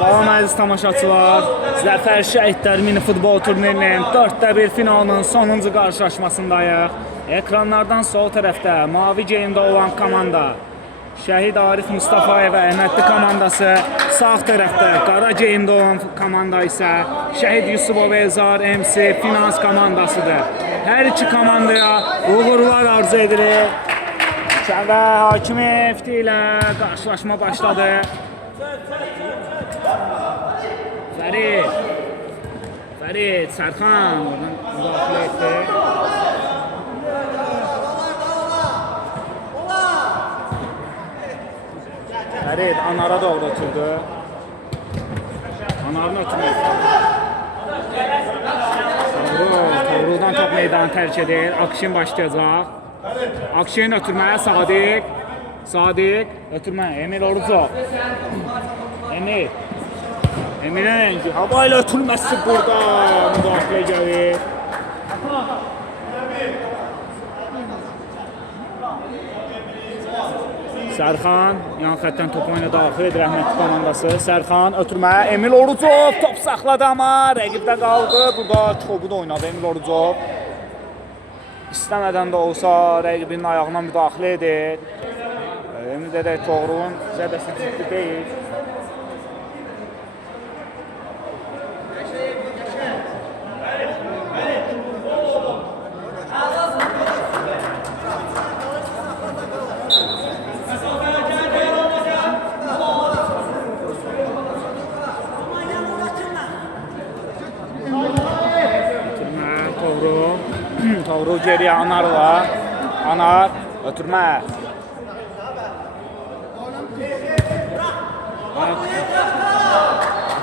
Salam əziz tamaşaçılar. Zəfər Şəhidlər mini futbol turnirinin 4-1 finalının sonuncu qarşılaşmasındayıq. Ekranlardan sol tərəfdə mavi geyimdə olan komanda Şəhid Arif Mustafayev və Əhmədli komandası, sağ tərəfdə qara geyimdə olan komanda isə Şəhid Yusubov Elzar MC Finans komandasıdır. Hər iki komandaya uğurlar arzu edirik. Və Hakimev ilə qarşılaşma başladı. Fərid, Sərxan oradan müdaxilə etdi. Fərid Anara doğru oturdu. Anarın oturdu. Toğruldan top meydanı tərk edir. Akşin başlayacaq. Akşin ötürməyə Sadiq ötürməyə Emil Orucov. Emil'in hava ile ötülməsi burada müdaxilə gəlir. Sərxan yan xəttdən topu ilə daxil edir Əhmədli komandası. Sərxan ötürməyə Emil Orucov top saxladı amma rəqibdə qaldı. Burada çoxu da oynadı Emil Orucov. İstəmədən də olsa rəqibinin ayağına müdaxilə edir. Emil də Toğrulun zədəsi ciddi deyil. Toğrul geriyə Anarla. Anar ötürmə.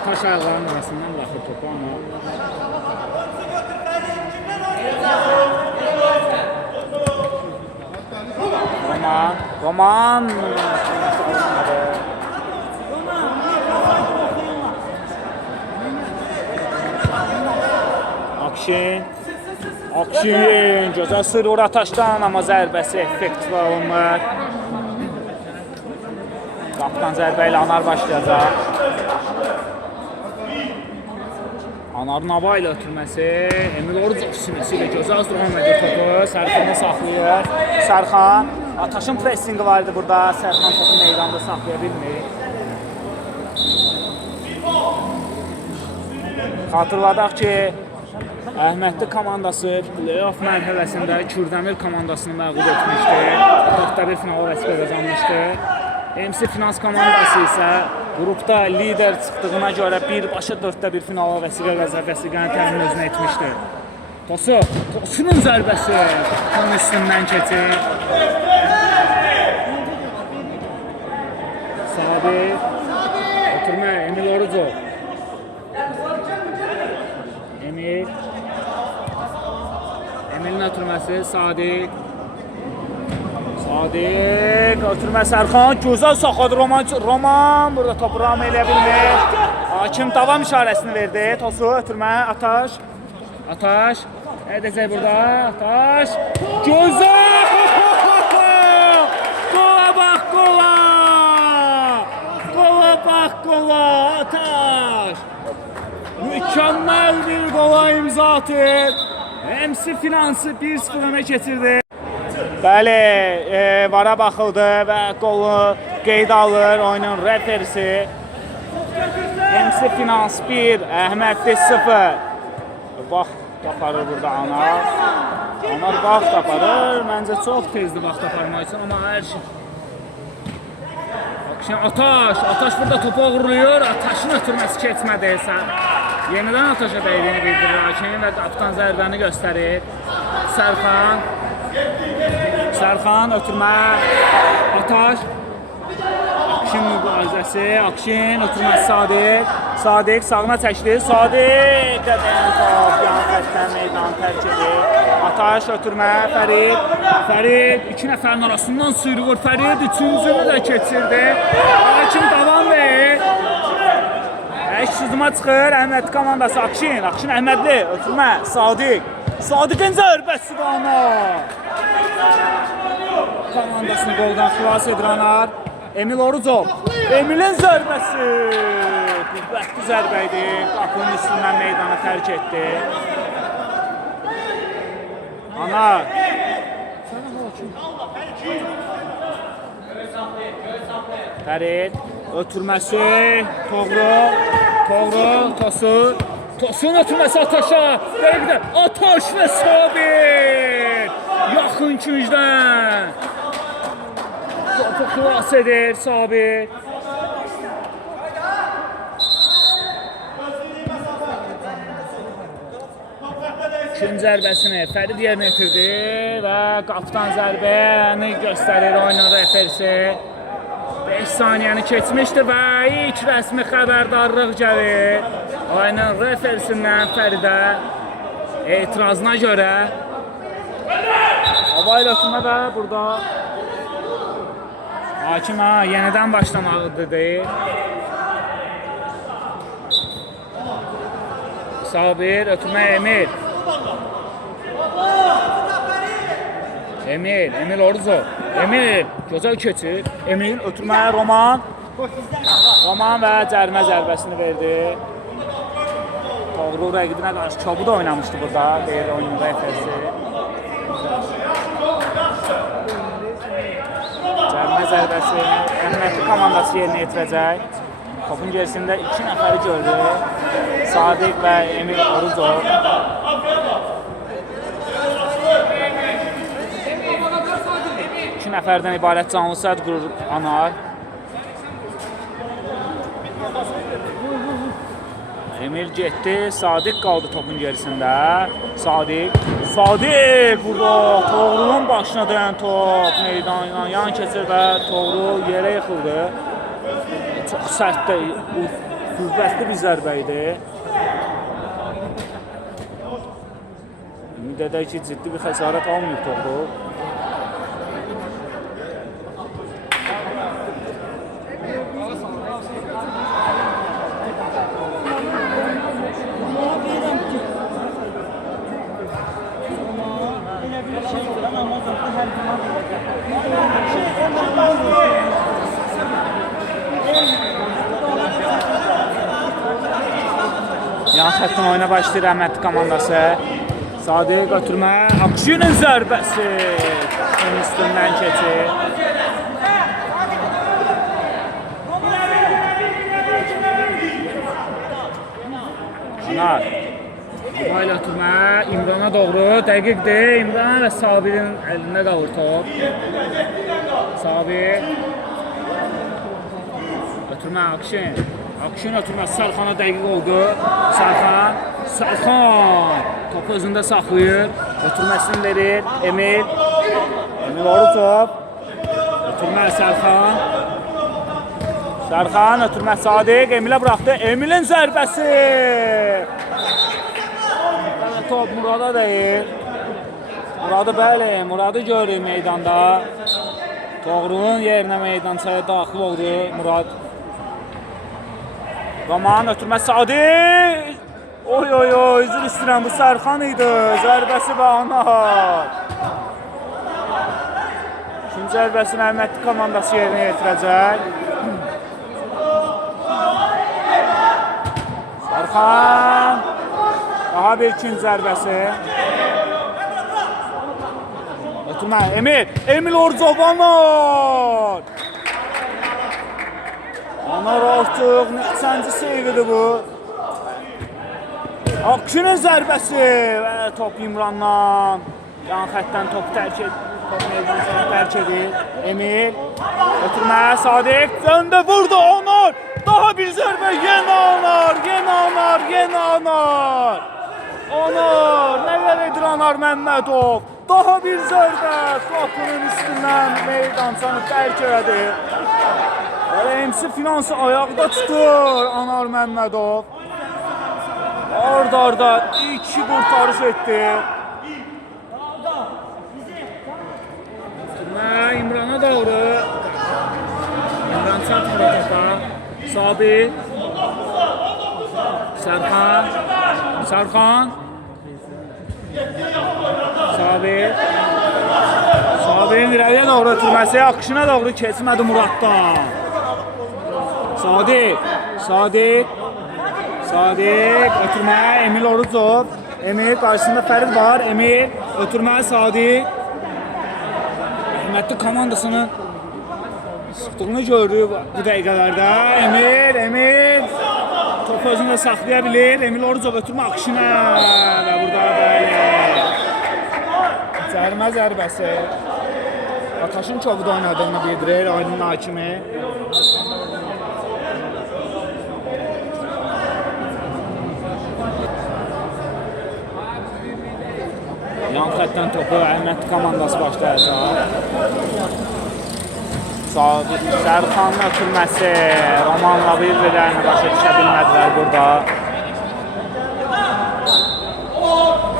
Taş ayaqlarının arasından baxır topu Anar. Roman. Akşin, gözəl sırır Ataşdan, amma zərbəsi effektiv olunmur. Qapdan zərbə ilə Anar başlayacaq. Anarın hava ilə ötürməsi, Emil Orucov sinəsi ilə gözəl davam edir topu. Sərxanı saxlayır. Sərxan, Ataşın pressingi var idi burada. Sərxan topu meydanda saxlaya bilmir. Xatırladaq ki, Əhmədli komandası playoff mərhələsində Kürdəmir komandasını məğlub etmişdi. 4-1 finala vəsbə qazanmışdı. MC Finans komandası isə qrupda lider çıxdığına görə birbaşa 4-1 finala vəsiqəni təmin özünə etmişdi. Tosunun zərbəsi onun üstündən keçir. Sadiq oturma Emil Orucov. Emil'in ötürməsi Sadiq ötürmə Sərxan gözəl saxladı Roman burada topu ram eləyə bilmir. Hakim davam işarəsini verdi. Tosu ötürmə Ataş edəcək burada Ataş gözəl qola Ataş mükəmməl bir qola imza atır. MC Finansı 1-0 önə keçirdi. Bəli, vara baxıldı və qolu qeyd alır oyunun referisi. MC Finans 1, Əhmədli 0. Vaxt taparır burada Anar. Anar vaxt taparır. Məncə çox tezdir vaxt taparmaq üçün, amma hər şey. Ataş burada topu uğurluyor. Ataşın ötürməsi keçmədi. Yenidən Ataşa dəydiyini bildirir Hakim və qapdan zərbəni göstərir. Sərxan ötürmə Ataş. Akşin mübarizəsi. Akşin ötürməsi Sadiq sağına çəkdi. Sadiq dədən top yan xəttdən meydanı tərk edir. Ataş ötürmə Fərid 2 nəfərin arasından sıyrılır. Fərid üçüncünü də keçirdi. Hakim davam verir. Əks-süzuma çıxır Əhmədli komandası. Akşin Əhmədli ötürmə Sadiqin zərbəsi Anar. Komandasını qoldan xilas edir Anar. Emil Orucov. Emil'in zərbəsi. Müsbətli zərbə idi. Qapının üstündən meydanı tərk etdi. Anar. Fərid. Ötürməsi. Toğru. Tosun ötürməsi Ataşa. Dəqiqdə. Ataş və Sabir. Yaxın küncdən. Topu xilas edir Sabir. İkinci zərbəsini Fərid yerinə yetirdi və qapıdan zərbəni göstərir oyunun referisi. 5 saniyəni keçmişdi və ilk rəsmi xəbərdarlıq gəlir. Oyunun referisindən Fəridə etirazına görə. Hava ilə ötürmə və burada hakim yenidən başlamaqdır deyir. Sabir, ötürmə Emil Oruzo. Gözəl keçir. Emil, ötürmə Roman və cərimə zərbəsini verdi. Toğru rəqibinə qarşı çabuk da oynamışdı burada, deyir oyunun referisi. Cərimə zərbəsi Əhmədli komandası yerinə yetirəcək. Topun gerisində 2 nəfəri gördü. Sadiq və Emil Oruzo. Nəfərdən ibarət canlı səd qurur Anar. Emil getdi, Sadiq qaldı topun gerisində. Sadiq burada Toğrunun başına dəyən top meydanla yan keçir və Toğru yerə yıxıldı. Çox sərt də, qüvvətli bir zərbə idi. Ümid edək ki, ciddi bir xəsarət almayıb Toğru. Yan xəttin oyuna başlayır Əhmədli komandası. Sadiq ötürmə, Akşinin zərbəsi üstündən keçir. Anar. Hava ilə ötürmə, İmrana doğru, dəqiqdir. İmran və Sabirin əlində qalır top. Sabir. Ötürmə, Akşin ötürməsi Sərxana dəqiq oldu. Sərxan. Topu özündə saxlayır. Ötürməsini verir. Emil Orucov. Ötürmə Sərxan. Ötürmə Sadiq. Emilə buraxdı. Emilin zərbəsi. Top Murada deyir. Muradı görür meydanda. Toğrunun yerinə meydançaya daxil oldu Murad. Roman ötürmə Sadiq. Üzr istəyirəm, bu Sərxan idi. Zərbəsi və Anar. İkinci zərbəsini Əhmədli komandası yerinə yetirəcək. Sərxan. Daha bir ikinci zərbəsi. Ötürmə Emil Orucov, Anar. Anar artıq neçənci sevidir bu. Akşinin zərbəsi və top İmrandan. Yan xətdən top meydançasını tərk edir. Emil. Ötürmə Sadiq. Öndə vurdu Anar. Daha bir zərbə. Yenə Anar. Anar. Nələr edir Anar Məmmədov. Daha bir zərbə. Qapının üstündən meydançanı tərk edir. MC Finansı ayaqda tutur Anar Məmmədov. Arda 2 qurtarış etdi. İmrana doğru. İmran çatmır topa. Sabir. Sərxan. Sabirin irəliyə doğru ötürməsi, akışına doğru keçmədi Muraddan. Sadiq. Sadiq ötürmə, Emil Orucov. Emil qarşısında Fərid var. Emil ötürmə, Sadiq. Əhmədli komandasının sıxdığını gördük bu dəqiqələrdə. Emil topu özündə saxlaya bilir. Emil Orucov ötürmə akışına və burada bəli. Cərimə zərbəsi. Ataşın çoxda oynadığını bildirir oyunun hakimi. Yan xəttdən topu Əhmədli komandası başlayacaq. Sərxanın ötürməsi, Romanla bir-birlərini başa düşə bilmədilər burada.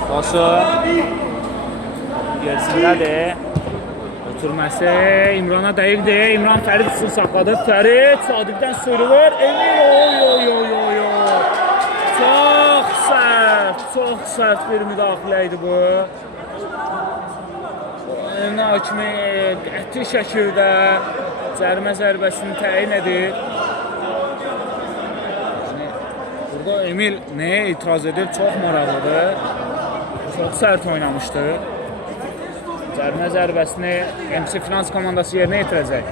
Dosu gerisindədir. Ötürməsi İmrana dəyiqdir. İmran Fərid üçün saxladı. Fərid Sadiqdən sıyrılır. Emil Çox sərt bir müdaxilə idi bu. Oyunun hakimi qəti şəkildə cərimə zərbəsini təyin edir. Burada Emil nəyə etiraz edir? Çox maraqlıdır. Çox sərt oynamışdı. Cərimə zərbəsini MC Frans komandası yerinə yetirəcək.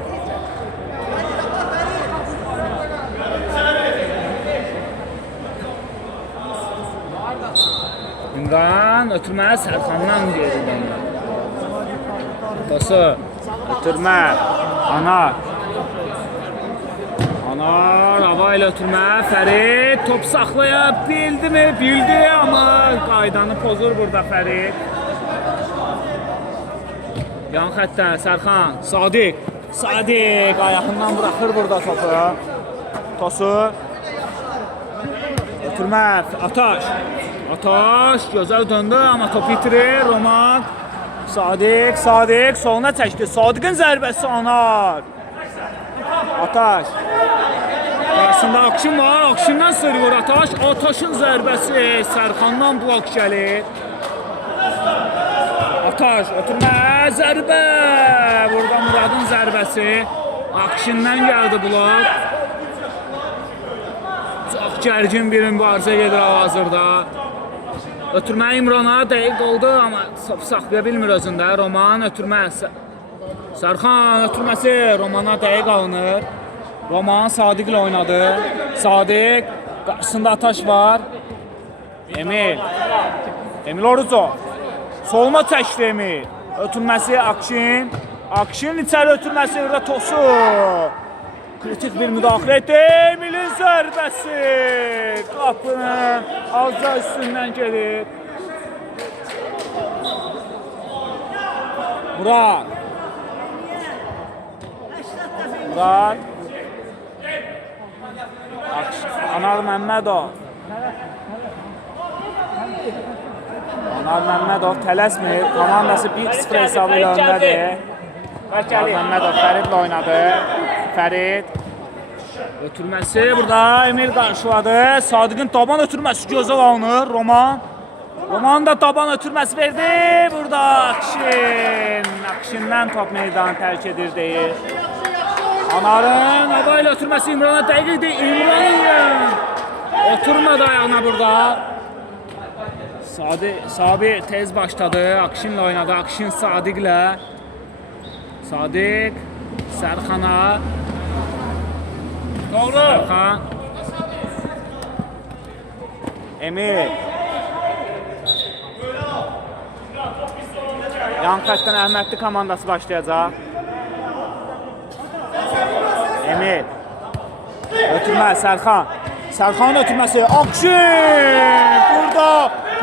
İmran ötürmə Sərxandan geridir. Dosu ötürmə Anar hava ilə ötürmə Fərid top saxlaya bildi mi? Bildi amma qaydanı pozur burada Fərid. Yan xəttdən Sərxan, Sadiq ayağından bırakır burada topu. Tosu ötürmə Ataş gözəl döndü amma topu itirir. Roman Sadiq soluna çəkdi. Sadiqin zərbəsi Anar. Ataş. Qarşısında Akşin var. Akşindən sıyrılır Ataş. Ataşın zərbəsi Sərxandan blok gəlir. Ataş ötürmə zərbə. Burada Muradın zərbəsi. Akşindən gəldi blok. Çox gərgin bir mübarizə gedir hal-hazırda. Ötürmə İmrana dəqiq oldu amma saxlaya bilmir özündə. Roman ötürmə. Sərxan ötürməsi Romana dəqiq alınır. Roman Sadiq ilə oynadı. Sadiq qarşısında Ataş var. Emil Orucov. Solma çəkdi Emil. Ötürməsi Akşin içəri ötürməsi burada Tosu. Kritik bir müdaxilə etdi. Emil'in zərbəsi. Qapının azca üstündən gelir. Murad. Anar Məmmədov tələsmir. Komandası 1-0 hesabı ilə öndədir. Anar Məmmədov Fəridlə oynadı. Fərid ötürməsi burada Emil qarşıladı. Sadiqin taban ötürməsi gözəl alınır. Roman da taban ötürməsi verdi. Burada Akşindən top meydanı tərk edir deyir. Anarın hava ilə ötürməsi İmrana dəqiqdir. İmran'ın oturmadı ayağına burada. Sabi tez başladı. Akşinlə oynadı. Akşin Sadiqlə. Sadiq Sərxana. Sərxan. Emil. Yan xəttdən Əhmədli komandası başlayacaq. Emil. Ötürmə Sərxan. Sərxanın ötürməsi. Akşin. Burada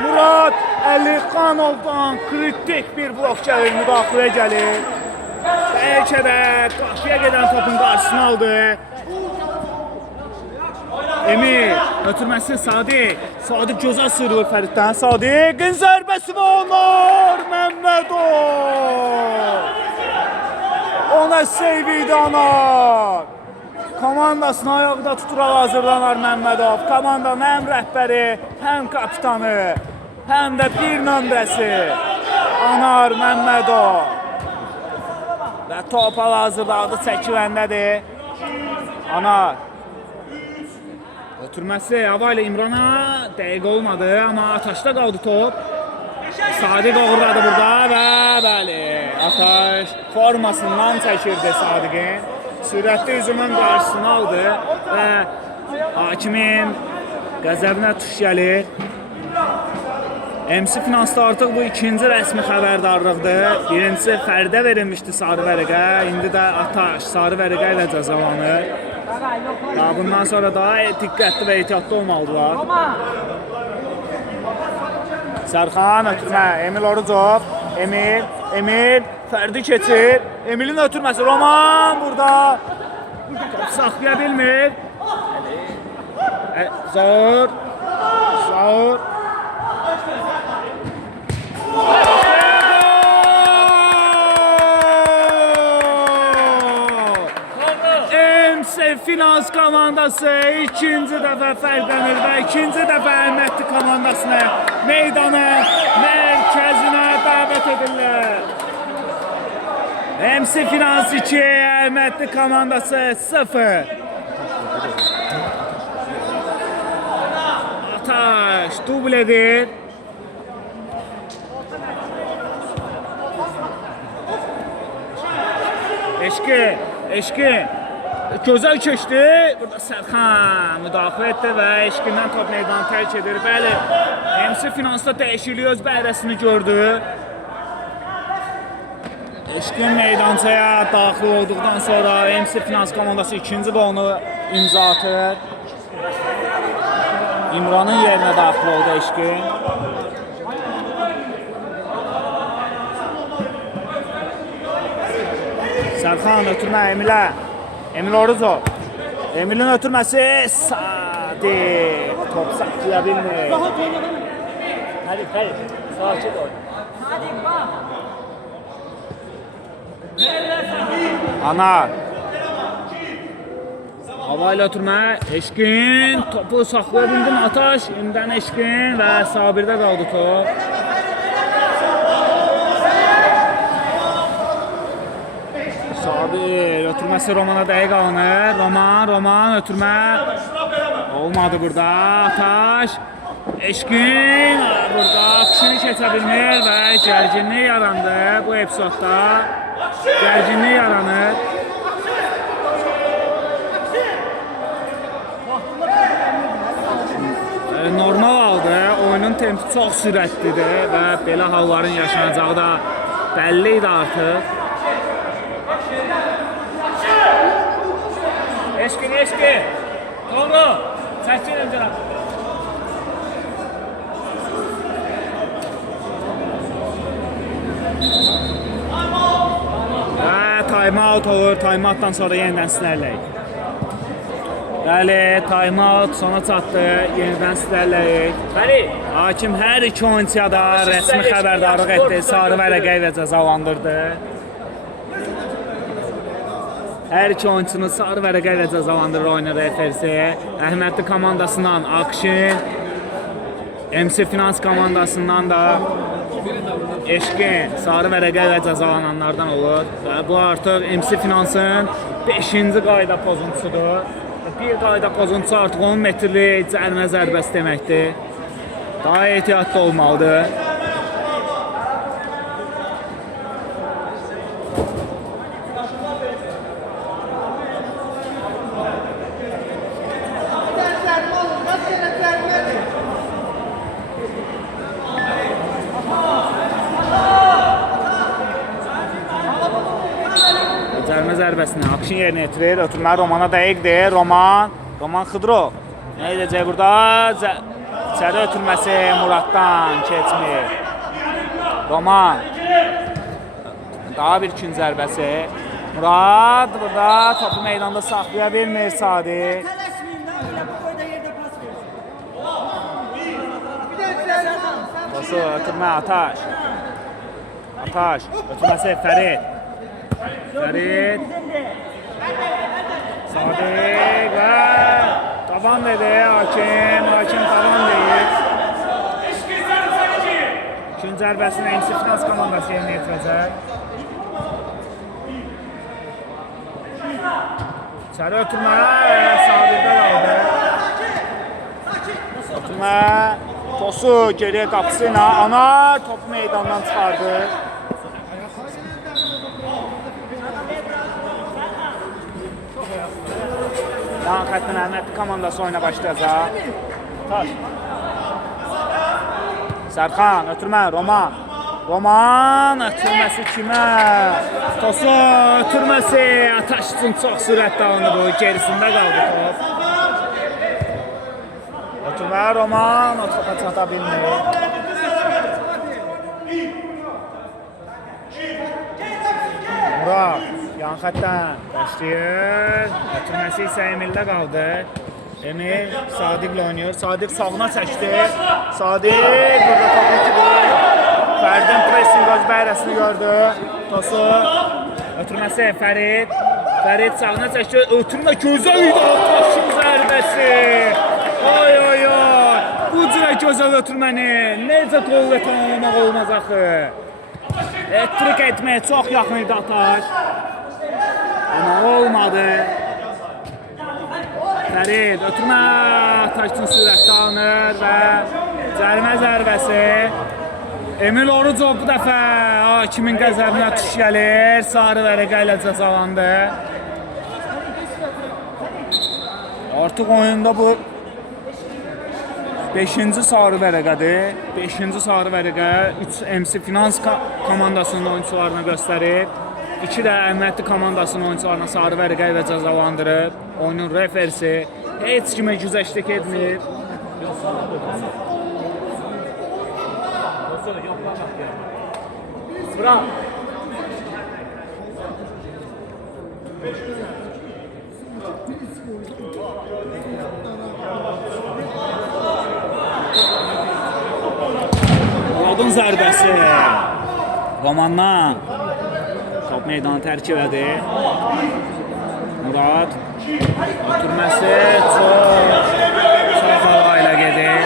Murad Əlixanovdan kritik bir blok gəlir. Müdaxilə gəlir. Bəlkə də qapıya gedən topun qarşısını aldı. Emil ötürməsi Sadiq gözəl sıyrılır Fəriddən. Sadiqin zərbəsi və Anar Məmmədov. Ona seyv idi Anar. Komandasını ayaqda tutur hal-hazırda Anar Məmmədov. Komandanın həm rəhbəri, həm kapitanı, həm də bir nömrəsi Anar Məmmədov. Və top hal-hazırda adı çəkiləndədir. Anar ötürməsi hava ilə İmrana dəqiq olmadı, amma Ataşda qaldı top. Sadiq uğurladı burada və bəli, Ataş formasından çəkirdi Sadiqin. Sürətli hücumun qarşısını aldı və hakimin qəzəbinə tuş gəlir. MC Finansda artıq bu ikinci rəsmi xəbərdarlıqdır. Birincisi Fərdə verilmişdi sarı vərəqə, indi də Ataş sarı vərəqə ilə cəzalanır. Bundan sonra daha diqqətli və ehtiyatlı olmalıdırlar. Sərxan ötürmə, Emil Orucov, Emil, Fərdi keçir, Emilin ötürməsi, Roman burada top saxlaya bilmir. Zaur. MC Finans komandası ikinci dəfə fərqlənir və ikinci dəfə Əhmədli komandasını meydanın mərkəzinə dəvət edirlər. MC Finans 2, Əhmədli komandası 0. Ataş dubl edir. Eşki gözəl keçdi. Burada Sərxan müdafiə etdi və Eşqindən top meydanı tərk edir. Bəli, MC Finansda dəyişikliyi öz bəhrəsini gördü. Eşqin meydançaya daxil olduqdan sonra MC Finans komandası ikinci qolunu imza atır. İmranın yerinə daxil oldu Eşqin. Sərxan ötürmə Emilə. Emil Orucov. Emilin ötürməsi Sadiq. Top saxlaya bilmir. Hadi, sakin ol. Anar. Hava ilə ötürmə. Eşqin. Topu saxlaya bildim Ataş. İmdən Eşqin və Sabirdə qaldı top. Sabir ötürməsi Romana dəqiq alınır. Roman ötürmə. Olmadı burada. Ataş. Eşqin burada akışını keçə bilmir və gərginlik yarandı bu epizodda. Gərginlik yaranır. Normal aldı. Oyunun tempi çox sürətlidir və belə halların yaşanacağı da bəlli idi artıq. Eşki. Doğru. Çəkil öncədən. Time-out olur. Time-outdan sonra yenidən sinərləyik. Bəli, time-out sona çatdı. Yenidən sinərləyik. Hakim hər iki oyuncuya da rəsmi xəbərdarlıq etdi. Sarı vərəqə ilə cəzalandırdı. Hər iki oyunçunu sarı vərəqə ilə cəzalandırır oyunu referisi. Əhmədli komandasından Akşin, MC Finans komandasından da Eşqin sarı vərəqə ilə cəzalananlardan olur. Və bu artıq MC Finansın 5-ci qayda pozuntusudur. Bir qayda pozuntusu artıq 10 metrli cərimə zərbəsi deməkdir. Daha ehtiyatlı olmalıdır. Cərimə zərbəsini Akşin yerinə yetirir. Ötürmə Romana dəqiqdir. Roman Xıdrov. Nə edəcək burada? İçəri ötürməsi Muraddan keçmir. Roman. Daha bir ikinci zərbəsi. Murad burada topu meydanda saxlaya bilmir Sadiq. Tosu ötürmə Ataş. Ötürməsi Fərid. Sadiq və tavan dedi hakim tavan deyir. İkinci zərbəsini MC Finans komandası yerinə yetirəcək. İçəri ötürmə Sabirdə qaldı. ötürmə. Tosu geriyə qapısı ilə Anar topu meydandan çıxardı. Yan xəttin Əhmədli komandası oyuna başlayacaq. Sərxan, ötürmə, Roman. Roman, ötürməsi kimə? Tosu ötürməsi, Ataş üçün çox sürətli alındı bu, gerisində qaldı top. Ötürmə, Roman, o topa çata bilmir. Murad, yan xətdən başlayır. Ötürməsi isə Emildə qaldı. Emil Sadiqlə oynayır. Sadiq sağına çəkdi. Sadiq burada topu itirir. Fərdin pressing öz bəyrəsini gördü. Tosu ötürməsi Fərid. Fərid sağına çəkdi. Ötürmə gözəl idi. Ataşın zərbəsi. Oy oy oy. Bu cürə gözəl ötürməni necə qolla tamamlamaq olmaz axı. Etrik etməyə çox yaxın idi Ataş. Amma olmadı. Fərid ötürmə Ataş üçün sürətli alınır və cərimə zərbəsi. Emil Orucov bu dəfə hakimin qəzəbinə tuş gəlir. Sarı vərəqə ilə cəzalandı. Artıq oyunda bu 5-ci sarı vərəqədir. 5-ci sarı vərəqə 3 MC Finans komandasının oyuncularına göstərib. 2 də Əhmədli komandasının oyuncularına sarı vərəqə ilə cəzalandırıb. Oyunun referisi heç kimə güzəşlik etmir. Bura. Muradın zərbəsi. Romandan top meydanı tərk elədi. Murad ötürməsi çox hava ilə gedir.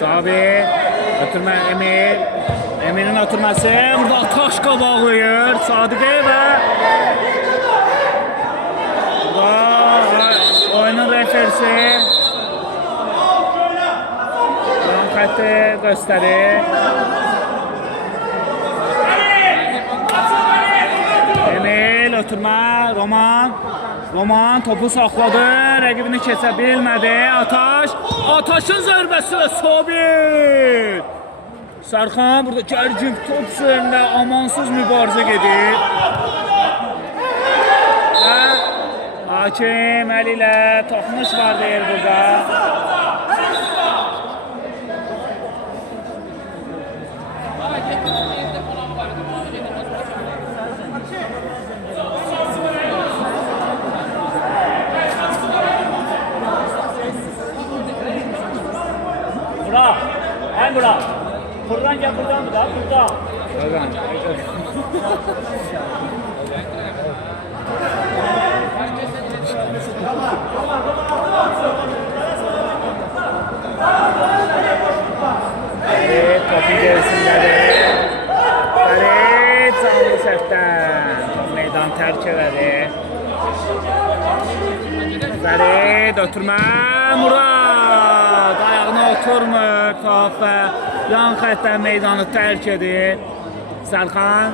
Sabir ötürmə Emil. Emil'in ötürməsi. Burada Ataş qabaqlayır. Sadiqə və oyunun referisi yan xətti göstərir. Emil ötürmə. Roman topu saxladı. Rəqibini keçə bilmədi. Ataşın zərbəsi və Sabir. Sərxan burada gərgin top üzərində amansız mübarizə gedir. Və hakim əli ilə toxunuş var deyir burada. Bura, ən bura. Buradan gel, buradan mı da? Buradan. Buradan. Evet, topu gerisindedir. Fərid canlı səhvdən. Meydan tərk elədi. Fərid ötürmə. Murad ayağına oturmur. Top yan xəttdən meydanı tərk edir. Sərxan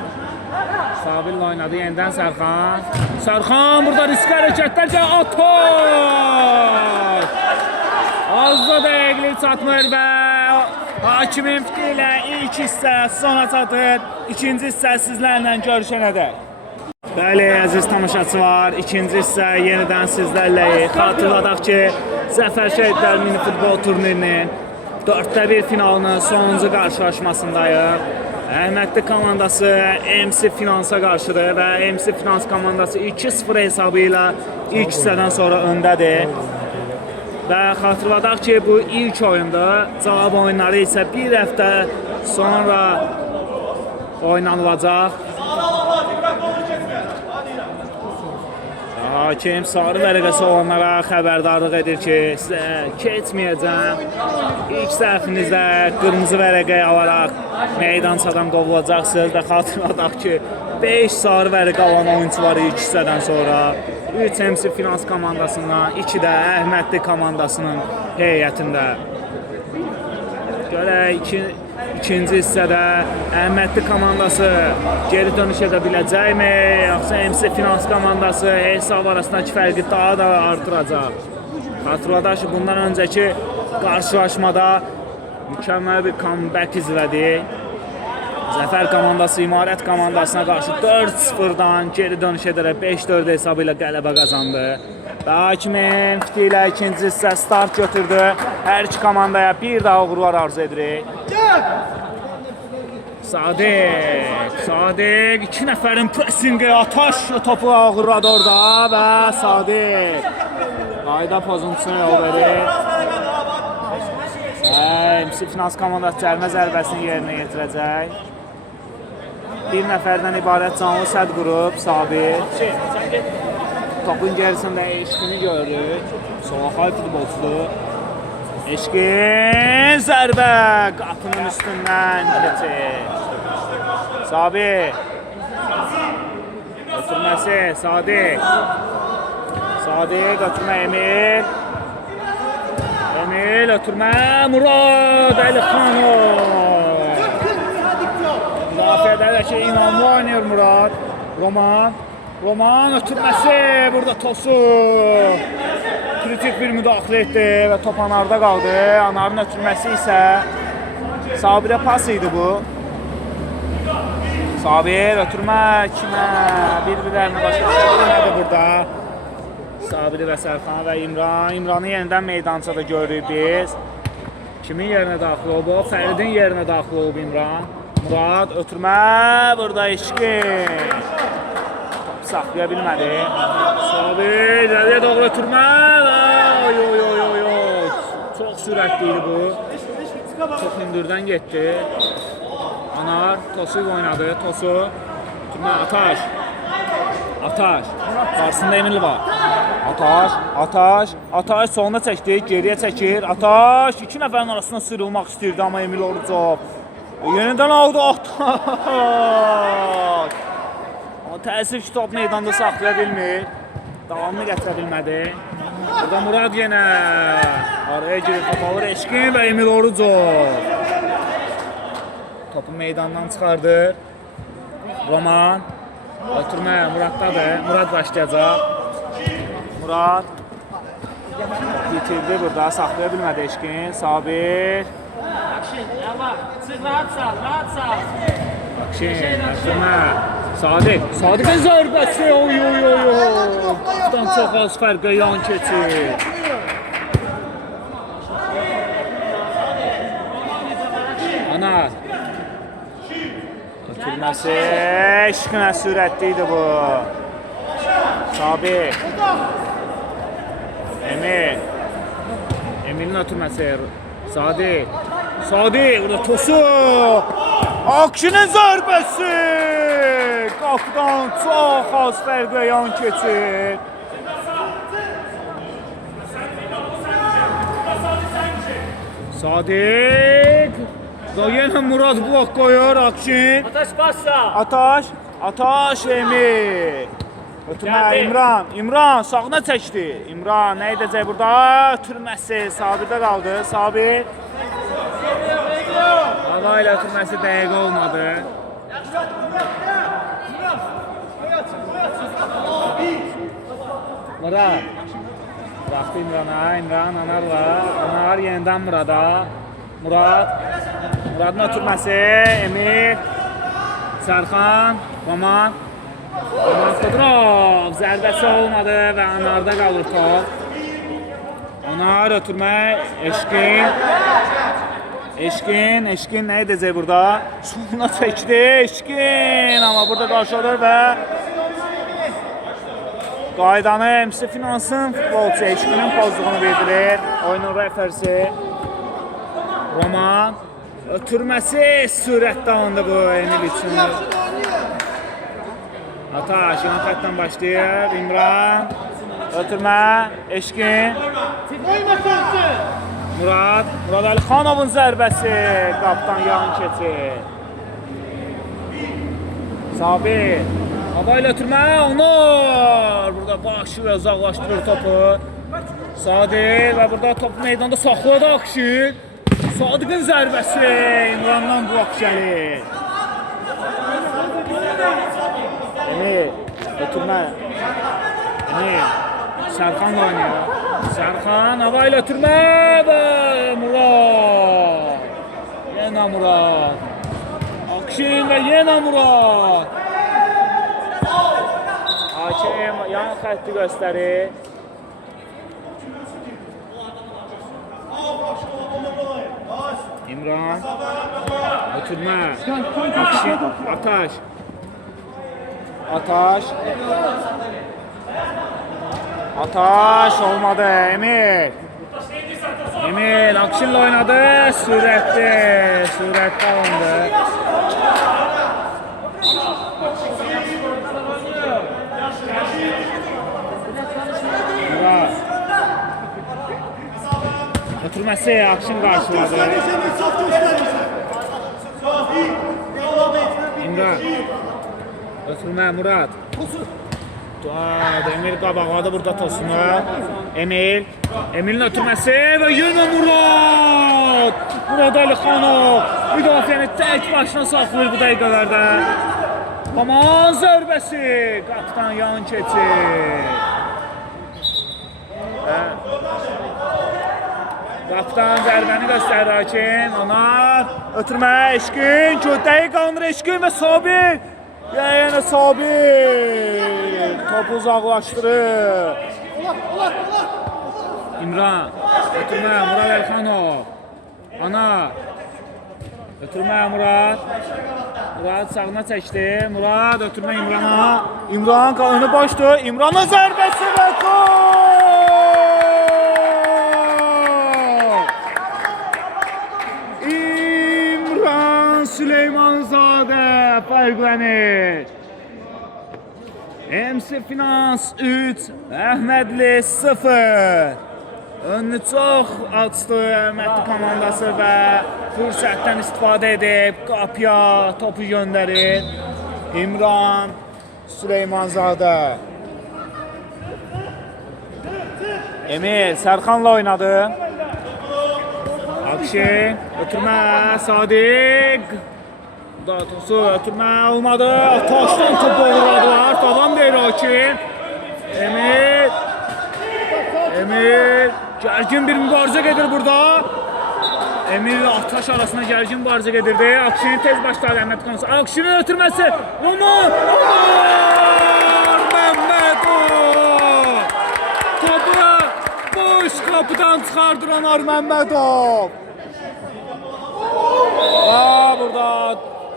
Sabirlə oynadı yenidən Sərxan. Sərxan burada risk hərəkətlərcə Ataş! Az da dəqiqlik çatmır və hakimin fikri ilə ilk hissə sona çatır. İkinci hissə sizlərlə görüşənədək. Bəli, əziz tamaşaçılar, ikinci hissə yenidən sizlərləyik. Xatırladaq ki, Zəfər Şəhidlər mini futbol turnirinin 4-1 finalının sonuncu qarşılaşmasındayıq. Əhmədli komandası MC Finansa qarşıdır və MC Finans komandası 2-0 hesabı ilə ilk hissədən sonra öndədir. Və xatırladaq ki, bu ilk oyundur. Cavab oyunları isə bir həftə sonra oynanılacaq. Hakim sarı vərəqəsi olanlara xəbərdarlıq edir ki, sizə keçməyəcəm. İlk səhvinizdə qırmızı vərəqəyi alaraq meydançadan qovulacaqsınız və xatırladaq ki, 5 sarı vərəqə alan oyuncuları ilk hissədən sonra 3 MC Finans komandasından, 2 də Əhmədli komandasının heyətində. Görək ikinci hissədə Əhmədli komandası geri dönüş edə biləcəkmi? Yoxsa MC Finans komandası hesab arasındakı fərqi daha da artıracaq? Xatırladaq ki, bundan öncəki qarşılaşmada mükəmməl bir comeback izlədik. Zəfər komandası İmarət komandasına qarşı 4-0-dan geri dönüş edərək 5-4 hesabı ilə qələbə qazandı. Və Hakimin fiti ilə ikinci hissə start götürdü. Hər iki komandaya bir daha uğurlar arzu edirik. Sadiq 2 nəfərin pressingi, Ataş topu ağırladı orada və Sadiq qayda pozuntusuna yol verir. MC Finans komandası cərimə zərbəsini yerinə yetirəcək. Bir nəfərdən ibarət canlı sədd qurub Sabir. Topun gerisində Eşqini görürük. Solakay futbolçusu. Eşqin zərbə qapının üstündən keçir. Sabir. Götürməsi Sadiq. Sadiq götürmə Emil. Emil ötürmə Murad Əlixanov. Müdafiədə də ki inanlı oynayır Murad. Roman ötürməsi burada Tosu. Kritik bir müdaxilə etdi və top Anarda qaldı. Anarın ötürməsi isə Sabirə pas idi bu. Sabir ötürmə kimə? Bir-birlərinə başa bilmədi burada. Sabiri və Sərxan və İmran. İmranı yenidən meydançada görürük biz. Kimin yerinə daxil olub? Fəridin yerinə daxil olub İmran. Murad ötürmə. Burada Eşqin. Topu saxlaya bilmədi. Sabir irəliyə doğru ötürmə. Çox sürətli idi bu. Çox hündürdən getdi. Anar Tosu oynadı. Tosu. Ötürmə Ataş. Qarşısında Emil var. Ataş soluna çəkdi, geriyə çəkir. Ataş 2 nəfərin arasına sıyrılmaq istəyirdi, amma Emil Orucov yenidən aldı Ataş. Amma təəssüf ki, top meydanda saxlaya bilmir. Davamını gətirə bilmədi. Burada Murad yenə araya girib top alır. Eşqin və Emil Orucov topu meydandan çıxardır. Roman ötürmə Muraddadır. Murad başlayacaq. Murad bitirdi burada, saxlaya bilmədi Eşqin. Sabir. Akşin, ötürmə. Sadiqin zərbəsi. Qapıdan çox az fərqə yan keçir. Anar. Ötürməsi. Eşqinə sürətli idi bu. Sabir. Emil'in ötürməsi. Sadiq burada Tosu. Akşinin zərbəsi. Qapıdan çox az fərqlə yan keçir. Sadiq. Yenə Murad blok qoyur. Akşin. Ataş Emil. Ötürmə İmran sağına çəkdi. İmran nə edəcək burada? Ötürməsi Sabirdə qaldı. Sabir. Hava ilə ötürməsi dəqiq olmadı. Murad. Baxdı İmrana. İmran Anarla. Anar yenidən Murada. Muradın ötürməsi. Emil. Sərxan. Roman Xodrov zərbəsi olmadı və Anarda qalır top. Anar ötürmə Eşqin nə edəcək burada? Soluna çəkdi Eşqin, amma burada qarşıladır və qaydanı MC Finansın futbolçu Eşqinin pozduğunu bildirir. Oyunun referisi Roman ötürməsi sürətdə alındı bu Emil üçün. Ataş yan xətdən başlayır. İmran ötürmə Eşqin. Murad Əlixanovun zərbəsi qapdan yan keçir. Sabir hava ilə ötürmə Onur burada başı və uzaqlaşdırır topu. Sadiq və burada topu meydanda saxladı Akşin. Sadiqin zərbəsi İmrandan blok gəlir. Emil, ötürmə. Emil, Sərxanla oynayır. Sərxan hava ilə ötürmə və Murad. Yenə Murad. Akşin və yenə Murad. Hakim yan xətti göstərir. İmran. Ötürmə. Akşin. Ataş. Ataş. Ataş olmadı. Emil. Emil Akşin'le oynadı. Sürətli alındı. Murat. Ötürməsi Akşin qarşıladı. İmran. Ötürmə Murat. Emil qabaqladı burada tosunu. Emil'in ötürməsi və yenə Murad. Murad Əlixanov müdafiəni tək başına saxlayır bu dəqiqələrdə. Aman zərbəsi qapıdan yan keçir. Qapıdan zərbəni göstərir hakim. Anar ötürmə Eşkin. Kötəyi qanır Eşkin və Sabir. Yenə Sabir. Topu uzaqlaşdırır. İmran. Ötürmə Murad Əlixanov. Anar. Ötürmə Murad. Murad sağına çəkdi. Murad ötürmə İmrana. İmran önü boşdur. İmranın zərbəsi və gol! İmran Süleymanzadə fərqlənir. MC Finans 3, Əhmədli 0. Önünü çox açdı Əhmədli komandası və fürsətdən istifadə edib qapıya topu göndərir. İmran Süleymanzadə. Emil Sərxanla oynadı. Akşin ötürmə Sadiq. Tosu ötürmə olmadı. Taşdan topu uğradılar. Davam deyir hakim. Emil gərgin bir mübarizə gedir burada. Emil ilə Ataş arasında gərgin mübarizə gedirdi. Akşinin tez başladı Əhməd konusu. Akşinin ötürməsi. Omar Məmmədov. Topu boş qapıdan çıxardır Anar Məmmədov. Burada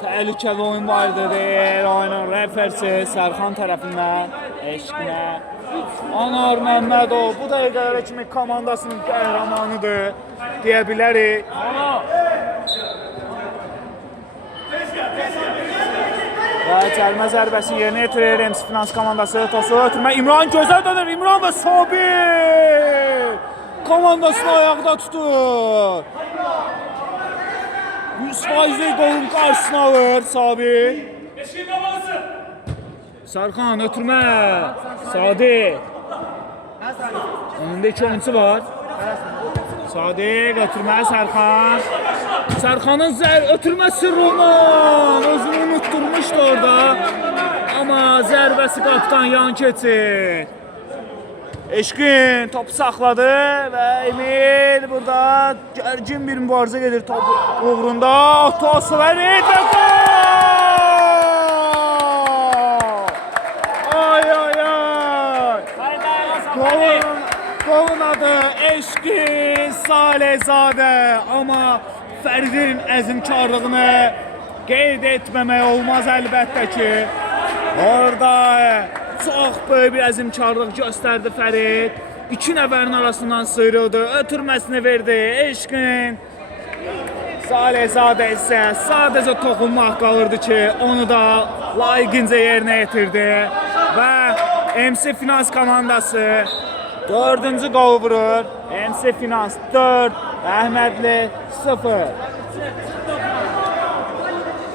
təhlükəli oyun var deyir. Oyunun refersi Sərxan tərəfindən Eşqinə. Anar Məmmədov bu dəqiqələrə kimi komandasının qəhrəmanıdır deyə bilərik. Və cərimə zərbəsini yerinə yetirir MC Finans komandası. Tosu ötürmə İmran gözə dönür. İmran və Sabir komandasını ayaqda tutur. 100% golun qarşısına alır Sabir. Sərxan ötürmə. Sadiq. Önündə 2 oyuncu var. Sadiq ötürmə Sərxan. Sərxanın ötürməsi Roman. Özünü unutturmuşdu orada. Amma zərbəsi qapıdan yan keçir. Eşkin topu saxladı və Emil burada gərgin bir mübarizə gedir topu uğrunda. Tosu verir və Golun adı Eşkin Salehzadə. Amma Fəridin əzmkarlığını qeyd etməmək olmaz əlbəttə ki. Orada çox böyük bir əzmkarlıq göstərdi Fərid. 2 nəfərin arasından sıyrıldı, ötürməsini verdi. Eşkin Salehzadə isə sadəcə toxunmaq qalırdı ki, onu da layiqincə yerinə yetirdi. Və MC Finans komandası 4-cü qol vurur. MC Finans 4, Əhmədli 0.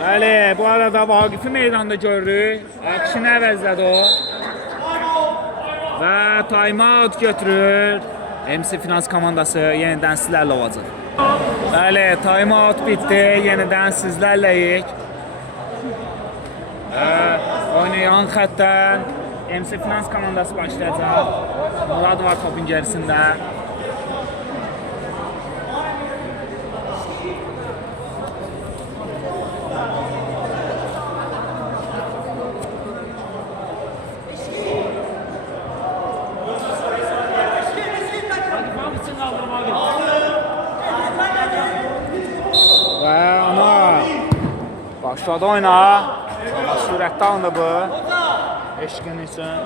Bəli, bu arada Vaqifi meydanda görürük. Akşini əvəzlədi o. Və time out götürür. MC Finans komandası yenidən sizlərlə olacaq. Bəli, time out bitdi. Yenidən sizlərləyik. Oynayan xəttdən MC Finans komandası başlayacaq. Murad var topun gerisində. Və ana başladı oyna. Sürətdə alındı bu. Eşqin üçün.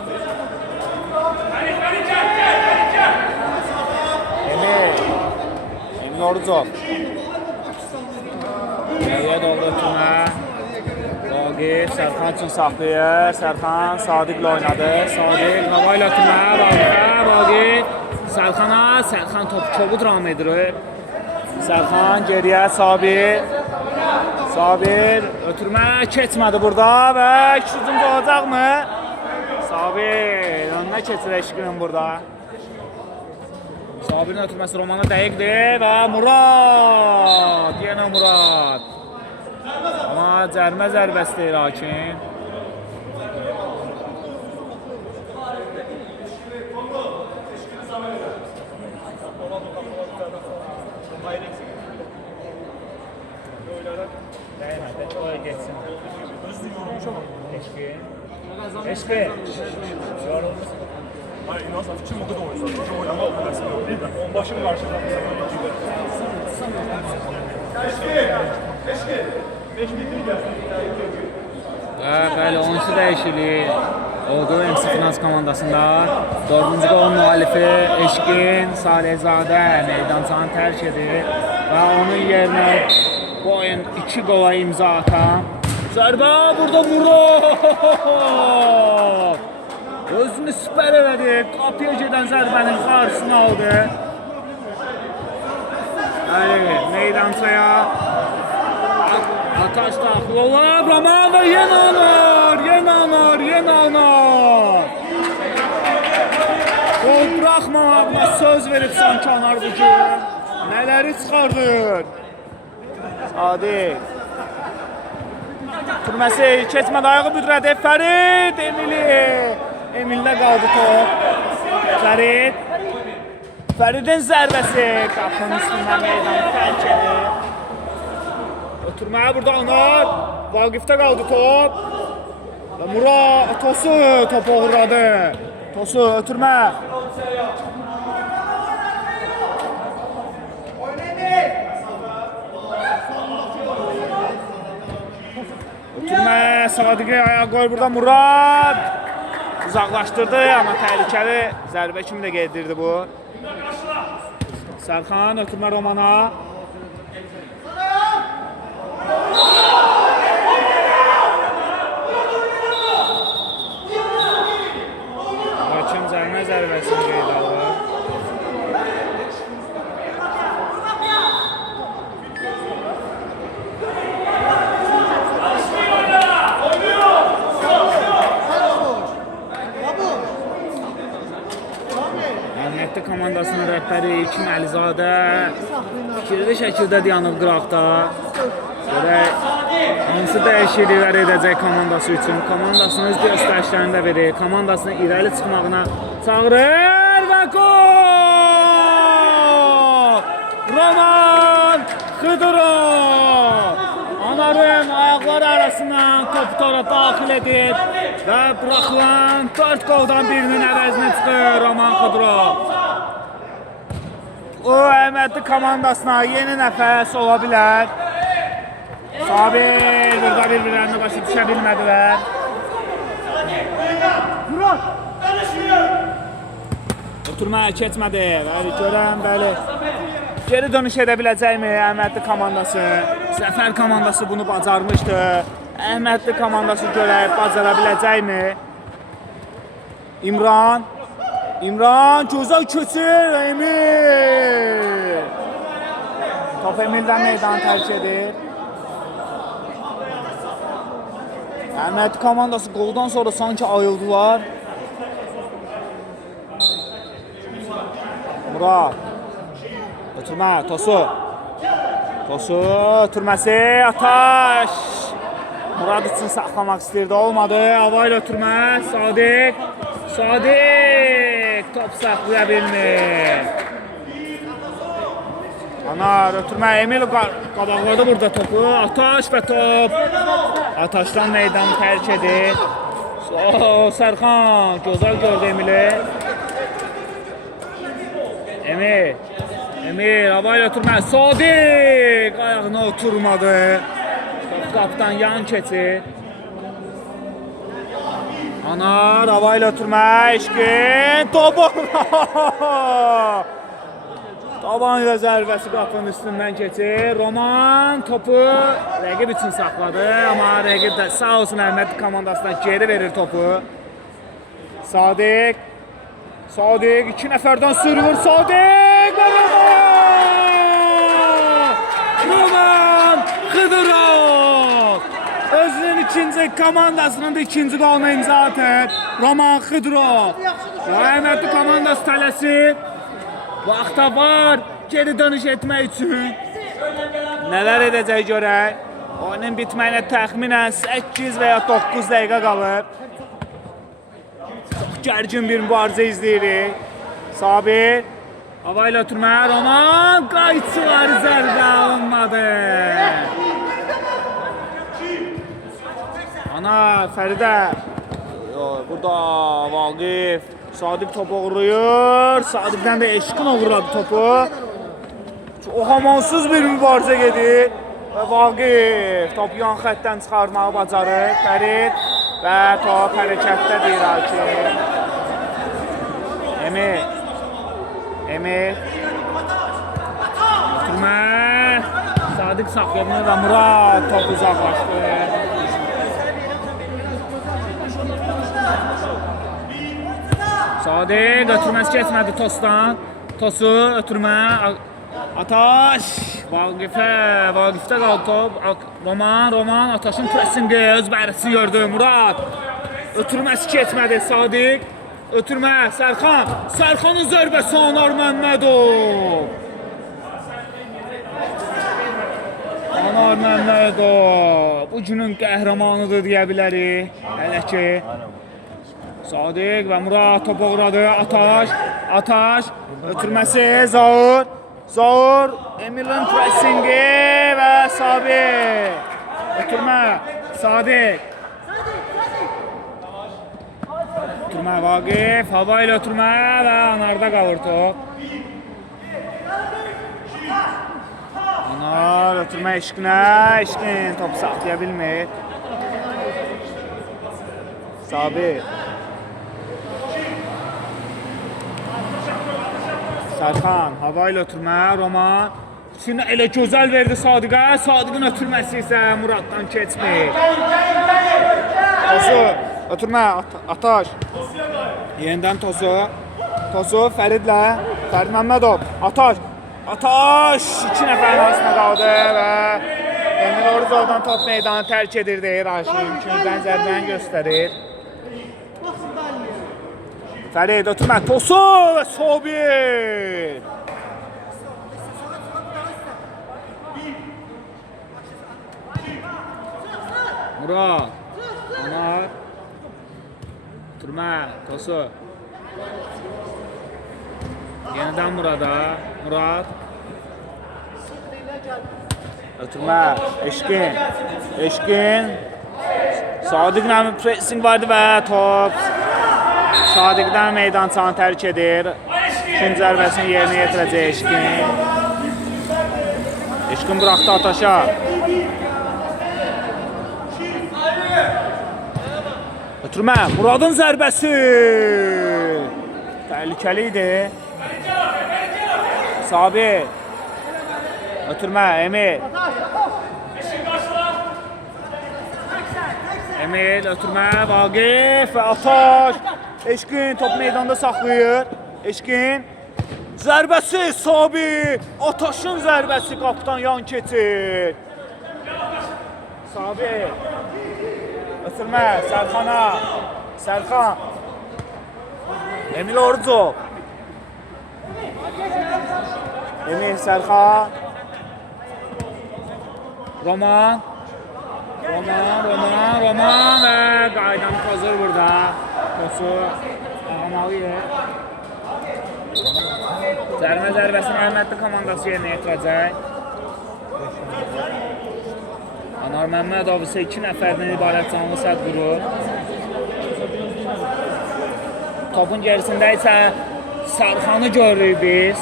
Emil Orucov. Nəyə doğru ötürmə. Vaqif Sərxan üçün saxlayır. Sərxan Sadiqlə oynadı. Sadiq hava ilə ötürmə. Vaqif. Sərxana. Sərxan topu çobud ram edir. Sərxan geriyə Sabir. Sabir ötürmə keçmədi burada və şutumcu olacaqmı? Sabir önünə keçir Eşqinin burada. Sabirin ötürməsi Romana dəqiqdir və Murad. Yenə Murad. Amma cərmə zərbəsi deyir hakim. Geçsin. Eşki. Hayır, inansan kim o kadar oynuyor? Çok oynama olmasın. Başım karşıda. Bəli, 13 dəyişiklik oldu MC Finans komandasında. 4-cü qol müəllifi Eşqin Salehzadə meydançanı tərk edir və onun yerinə bu oyun 2 qola imza atan. Zərbə burada Murad. Özünü süper elədi. Qapıya gedən zərbənin qarşısını aldı. Meydançaya Ataş daxil olur. Roman və yenə alır. Gol buraxmamağına söz verib Sankanar bugün. Nələri çıxardır? Sadiq. Türməsi keçmədi, ayağı büdrədi. Fərid Emildə qaldı top. Fəridin zərbəsi qapının üstündən meydanı tərk edir. Ötürməyə burada Anar. Vaqifdə qaldı top. Və Murad Tosu topu uğradı. Tosu ötürmə. Ötürmə. Sadiqə ayağa qoy burada Murad. Uzaqlaşdırdı, amma təhlükəli zərbə kimi də qeydirdi bu. Sərxan ötürmə Romana. Hakim cərimə zərbəsini qeyd alır. Komandasının rəhbəri İlkin Əlizadə fikirli şəkildə dayanıb qıraqda. Hansı dəyişikliklər edəcək komandası üçün. Komandasının öz göstərişlərini də verir. Komandasını irəli çıxmağına çağırır və gol! Roman Xıdırov! Anarın ayaqları arasından topu tora daxil edib və buraxılan 4 qoldan birinin əvəzinə çıxır Roman Xıdırov. O əhəmiyyətli komandasına yeni nəfəs ola bilər. Sabir burada bir-birlərini başa düşə bilmədilər. Oturmaya keçmədi. Görən bəli. Geri dönüş edə biləcəkmi əhəmiyyətli komandası? Zəfər komandası bunu bacarmışdı. Əhəmiyyətli komandası görək bacara biləcəkmi? İmran gözəl keçir. Emil. Top Emildən meydanı tərk edir. Əhəmiyyətli komandası qoldan sonra sanki ayıldılar. Murad. Ötürmə, Tosu. Tosu ötürməsi, Ataş. Murad üçün saxlamaq istəyirdi, olmadı. Hava ilə ötürmə, Sadiq. Sadiq top saxlaya bilmir. Anar ötürmə, Emil qabaqladı burada topu. Ataş və top. Ataşdan meydanı tərk edir. Sərxan gözəl gördü Emili. Emil hava ilə ötürmə, Sadiq ayağına oturmadı. Top qapdan yan keçir. Anar hava ilə ötürmə, İşkin topu. Taban ilə zərbəsi qapının üstündən keçir. Roman topu rəqib üçün saxladı. Amma rəqib də sağ olsun Əhməd komandasına geri verir topu. Sadiq. Sadiq 2 nəfərdən sürülür. Sadiq və Roman Xıdırov. Özünün ikinci komandasının da ikinci qalına imza atır. Roman Xıdırov. Əhməd komandası tələsib. Vaxta var geri dönüş etmək üçün. Nələr edəcək görək. Oyunun bitməyinə təxminən 8 və ya 9 dəqiqə qalıb. Çox gərgin bir mübarizə izləyirik. Sabir. Hava ilə ötürmə. Roman qayçıları zərbə alınmadı. Ana Fəridə. Burada Vaqif. Sadiq topu uğurlayır. Sadiqdən də Eşqin uğurladı topu. O amansız bir mübarizə gedir. Və Vaqif topu yan xəttdən çıxarmağı bacarır. Fərid və top hərəkətdə deyir hakim. Emir. Ötürmə. Sadiq saxlayır və Murad top uzaqlaşdı. Sadiq ötürməsi keçmədi Tosdan. Tosu ötürmə. Ataş. Vaqifdə qaldı top. Roman Ataşın presingi öz bərisi gördü. Murad. Ötürməsi keçmədi Sadiq. Ötürmə Sərxan. Sərxanın zərbəsi Anar Məmmədov. Anar Məmmədov. Bu günün qəhrəmanıdır deyə bilərik. Hələ ki. Sadiq və Murad topu uğradı. Ataş. Ötürməsi Zaur. Emil'in pressingi və Sabir. Ötürmə Sadiq. Ötürmə Vaqif. Hava ilə ötürmə və Anarda qalır top. Anar ötürmə Eşqinə. Eşqin topu saxlaya bilmir. Sabir. Sərxan, hava ilə ötürmə, Roman. İçində elə gözəl verdi Sadiqə. Sadiqin ötürməsi isə Muraddan keçmir. Tosu, ötürmə, Ataş. Yenidən Tosu, Fəridlə. Fərid Məmmədov, Ataş. 2 nəfərin arasında qaldı və Emil Orucovdan top meydanı tərk edir deyir Haşim. Üçüncüdən zərbəni göstərir. Fərid ötürmə, Tosu və Sabir. Murad. Anar. Ötürmə, Tosu. Yenidən Murad. Ötürmə, Eşqin. Sadiqlə pressing vardı və top. Sadiqdən meydançanı tərk edir. İkinci zərbəsini yerinə yetirəcək Eşqin. Eşqin buraxdı Ataşa. Ötürmə, Muradın zərbəsi. Təhlükəli idi. Sabir. Ötürmə, Emil ötürmə, Vaqif və Ataş. Eşqin top meydanda saxlayır. Eşqin. Zərbəsi Sabir. Ataşın zərbəsi qapıdan yan keçir. Sabir. Ötürmə, Sərxan. Emil Orucov. Emil Sərxan. Roman və qaydanı pozur burada. Tosu Ağamalıyev. Cərimə zərbəsini Əhmədli komandası yerinə yetirəcək. Anar Məmmədov isə 2 nəfərdən ibarət canlı sədd qurur. Topun gerisində isə Sərxanı görürük biz.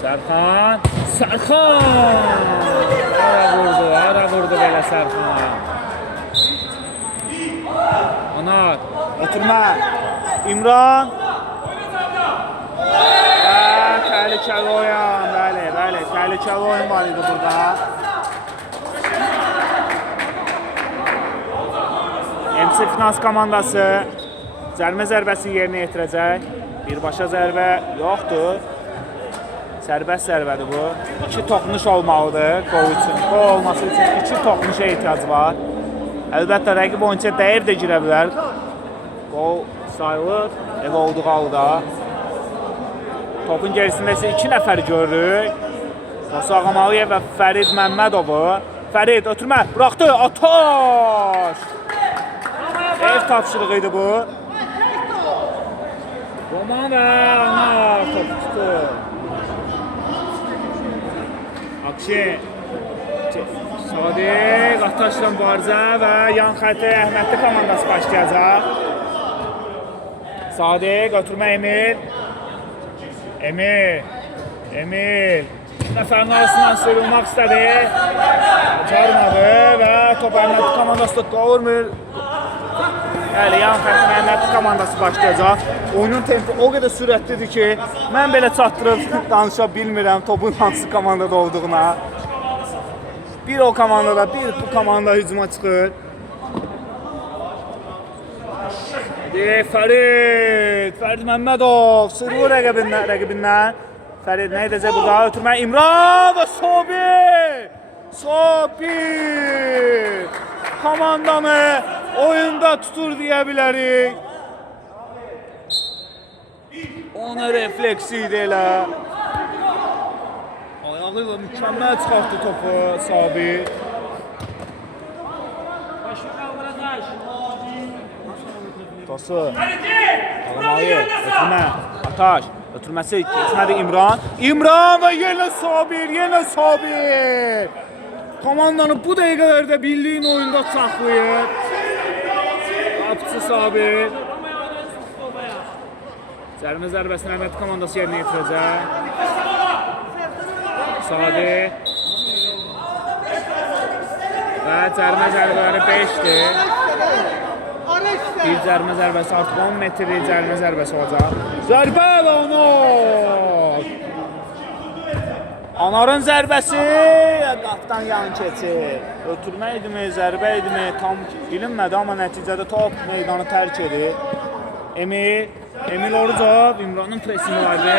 Sərxan! Hara vurdu belə Sərxan. Anar, oturma. İmran. Təhlükəli oyun, bəli, təhlükəli oyun var idi burada. MC Finans komandası cərimə zərbəsini yerinə yetirəcək. Birbaşa zərbə yoxdur. Sərbəst zərbədir bu. 2 toxunuş olmalıdır qol üçün. Qol olması üçün 2 toxunuşa ehtiyac var. Əlbəttə, rəqib oyuncuya dəyir də girə bilər. Qol sayılır, ev olduğu halda. Topun gerisində isə 2 nəfər görürük. Tosu Ağamalıyev və Fərid Məmmədovu. Fərid, ötürmə, buraxdı, ataş! Ev tapşırığı idi bu. Roman və Anar topu tutur. Akşi. Sadiq, Ataşla Barzə və yan xəttə Əhmədli komandası başlayacaq. Sadiq, ötürmə Emil. Emil. 2 nəfərin arasından sıyrılmaq istədi. Bacarmadı və top Əhmədli komandası da doğurmur. Bəli, yan xəttin Əhmədli komandası başlayacaq. Oyunun tempi o qədər sürətlidir ki, mən belə çatdırıb danışa bilmirəm topun hansı komandada olduğuna. Bir o komandada, bir bu komanda hücuma çıxır. Fərid Məmmədov sırrı rəqibindən. Fərid nə edəcək burada? Ötürmə İmran və Sabir komandanı oyunda tutur deyə bilərik. Ona refleksi idi elə. Ayağı ilə mükəmməl çıxartdı topu Sabir. Tosu Ağamalıyev, ötürmə, Ataş, ötürməsi keçmədi İmran və yenə Sabir. Komandanı bu dəqiqələrdə bildiyin oyunda saxlayır. Qapıçı Sabir. Cərimə zərbəsini Əhmədli komandası yerinə yetirəcək. Sadiq. Və cərimə zərbələri 5'dir. Bir cərimə zərbəsi artıq 10 metrlik cərimə zərbəsi olacaq. Zərbə və Anar! Anarın zərbəsi qapdan yan keçir. Ötürmə idimi, zərbə idimi tam bilinmədi, amma nəticədə top meydanı tərk edir. Emil Orucov, İmranın presini vardı.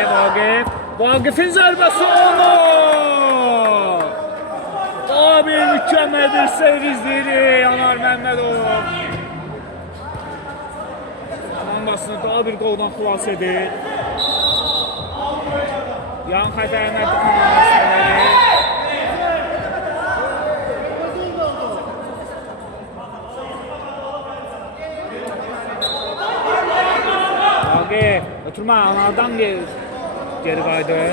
Vaqifin zərbəsi Anar! Abi mükəmməl bir seyir izləyirik Anar Məmmədov. Komandasını daha bir qoldan xilas edir. Yan xəttə Əhmədli komandasına verir. Vaqif, ötürmə, Anardan geri qaydır.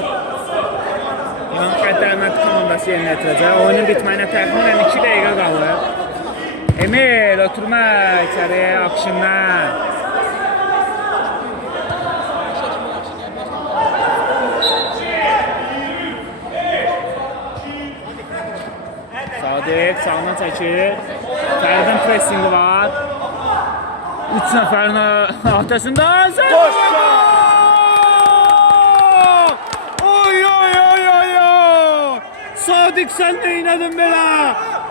Yan xəttə Əhmədli komandası yerinə yetirəcək. Oyunun bitməyinə təxminən 2 dəqiqə qalır. Emil, ötürmə içəri, akşından. Sadiq sağına çəkir. Fəridin pressingi var. 3 nəfərin öhdəsində Sadiq, sən neynədin belə?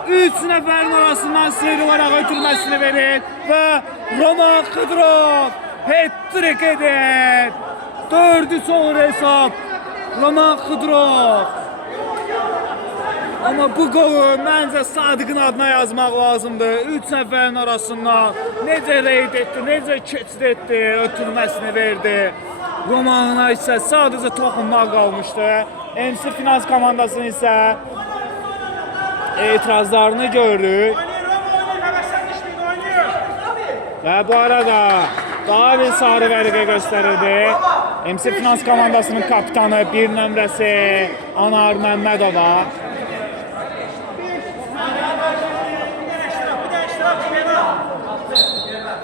3 nəfərin arasından sıyrılaraq ötürməsini verir və Roman Xıdırov hat-trick edir. 4-3 olur hesab. Roman Xıdırov. Amma bu qolu məncə Sadiqin adına yazmaq lazımdır. 3 nəfərin arasından necə reyd etdi, necə keçid etdi, ötürməsini verdi. Romanına isə sadəcə toxunmaq qalmışdı. MC Finans komandasının isə etirazlarını görürük. Və bu arada daha bir sarı vərəqə göstərildi. MC Finans komandasının kapitanı 1 nömrəsi Anar Məmmədova.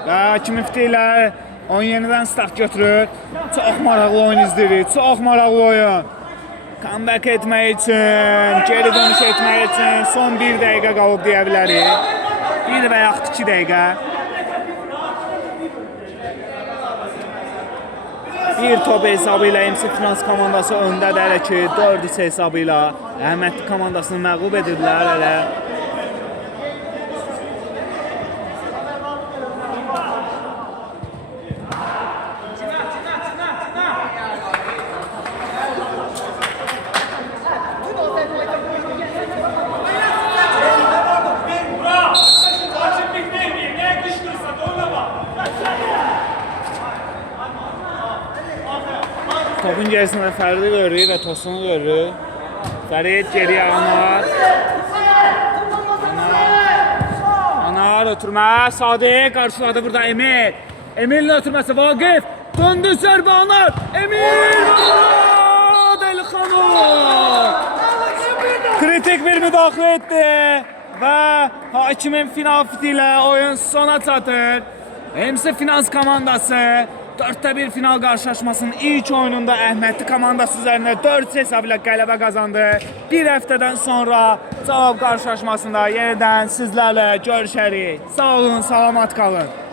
Və Hakim Müftü ilə oyun yenidən start götürür. Çox maraqlı oyun izləyirik, çox maraqlı oyun. Comeback etmək üçün, geri dönüş etmək üçün son 1 dəqiqə qalıb deyə bilərik. 1 və yaxud 2 dəqiqə. Bir top hesabı ilə MC Finans komandası öndədir hələ ki 4-3 hesabı ilə Əhmədli komandasını məğlub edirdilər hələ. Topun gerisində Fəridi görürük və tosunu görürük. Fərid geriyə Anar. Anar ötürmə. Sadiq qarşıladı burada Emil. Emil'in ötürməsi Vaqif. Döndü zərbə Anar. Emil! Elxanov! Kritik bir müdaxilə etdi. Və Hakimin final fiti ilə oyun sona çatır. MC Finans komandası 4-1 final qarşılaşmasının ilk oyununda Əhmədli komandası üzərində 4 hesab ilə qələbə qazandı. Bir həftədən sonra cavab qarşılaşmasında yenidən sizlərlə görüşərik. Sağ olun, salamat qalın.